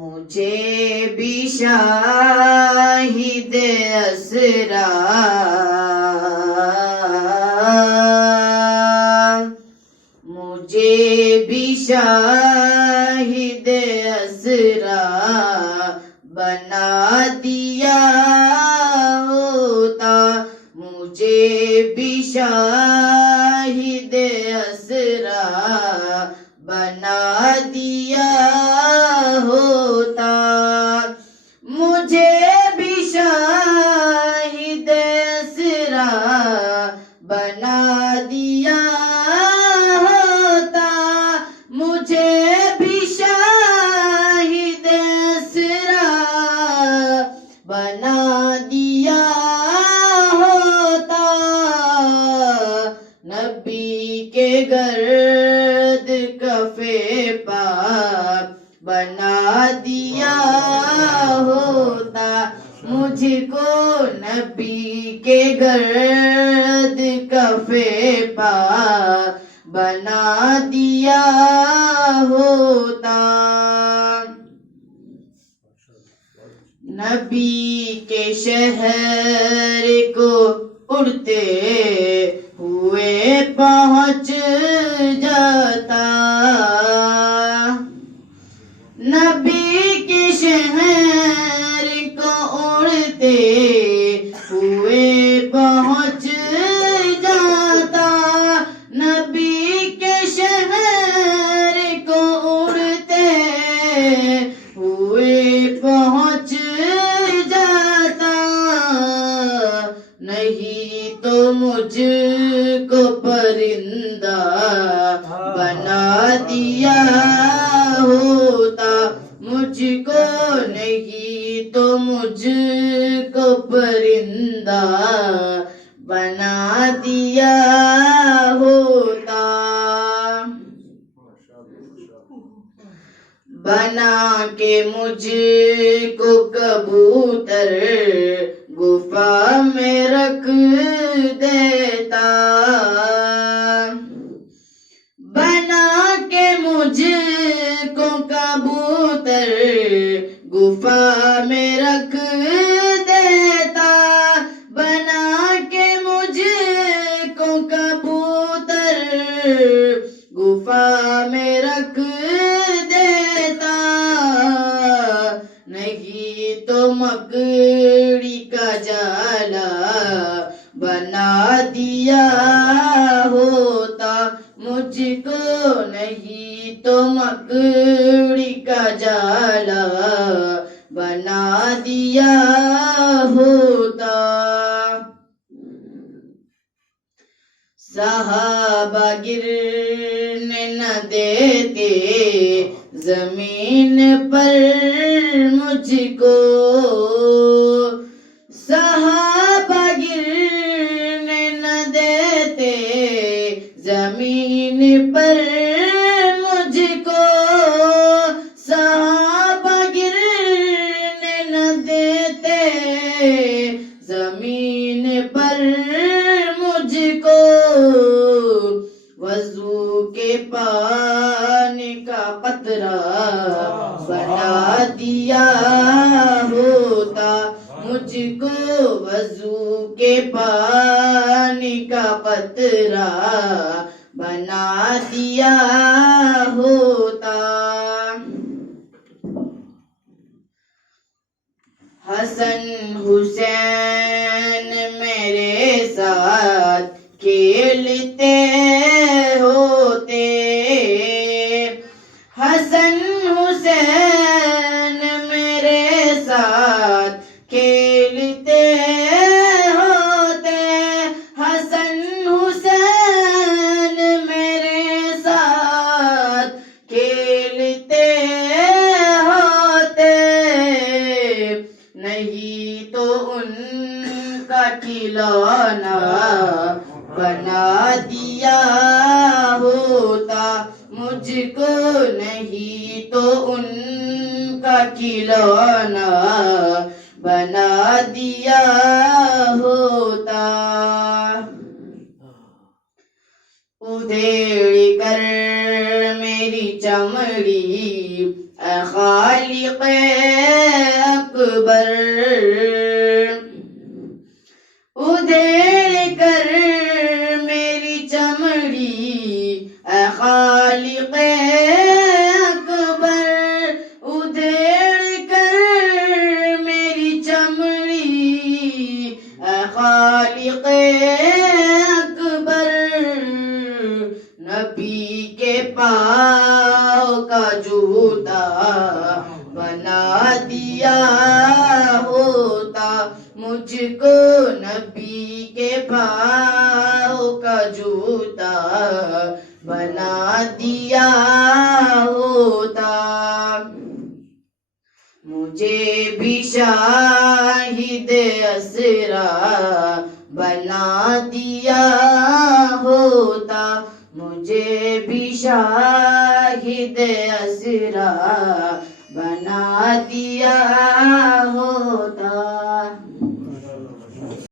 مجھے بھی شاہد اسرا مجھے بھی شاہد اسرا بنا دیا ہوتا، مجھے بھی شاہد اسرا بنا دیا ہوتا، مجھے بھی شاہد اسرا بنا دیا ہوتا، مجھے بھی شاہد اسرا بنا دیا ہوتا، نبی کے گرد کفے پا بنا دیا ہوتا، مجھ کو نبی کے گرد کفے پا بنا دیا ہوتا، نبی کے شہر کو اڑتے ہوئے پہنچ جاتا، نبی کے شہر کو اڑتے ہوئے پہنچ جاتا، نبی کے شہر کو اڑتے ہوئے پہنچ جاتا، نہیں تو مجھ کو پرندہ بنا دیا ہوتا، مجھ کو نہیں تو مجھ کو پرندہ بنا دیا ہوتا، بنا کے مجھ کو کبوتر گفا میں رکھ دیتا، بنا کے مجھ کو کبوتر گفا میں رکھ دیتا، بنا کے مجھ کو کبوتر گفا میں رکھ دیتا، نہیں تو مکڑی کا جالا بنا دیا ہوتا، مجھ کو نہیں تو مکڑی کا جالا بنا دیا ہوتا، صحابہ گرنے نہ دیتے زمین پر مجھ کو، صحابہ گرنے نہ دیتے زمین پر مجھ کو، صحابہ گرنے نہ دیتے زمین پر مجھ کو، وضو کے پانی کا قطرہ بنا دیا ہوتا، مجھ کو وضو کے پانی کا قطرہ بنا دیا ہوتا، حسن حسین میرے ساتھ کھیلتے ہوتے، حسن حسین میرے ساتھ کھیلتے ہوتے، حسن حسین میرے ساتھ کھیلتے ہوتے، نہیں تو ان کا کھلونا بنا دیا ہوتا، مجھ کو نہیں تو ان کا کھلونا بنا دیا ہوتا، ادھیڑ کر میری چمڑی اے خالق اکبر، ادھیڑ کر میری چمڑی اے خالق اکبر، ادھیڑ کر میری چمڑی اے خالق اکبر، نبی کے پاؤں کا جوتا بنا دیا ہوتا، مجھ کو نبی کے پاؤں کا جوتا بنا دیا ہوتا، مجھے بھی شاہد اسرا بنا دیا ہوتا، مجھے بھی شاہد اسرا بنا دیا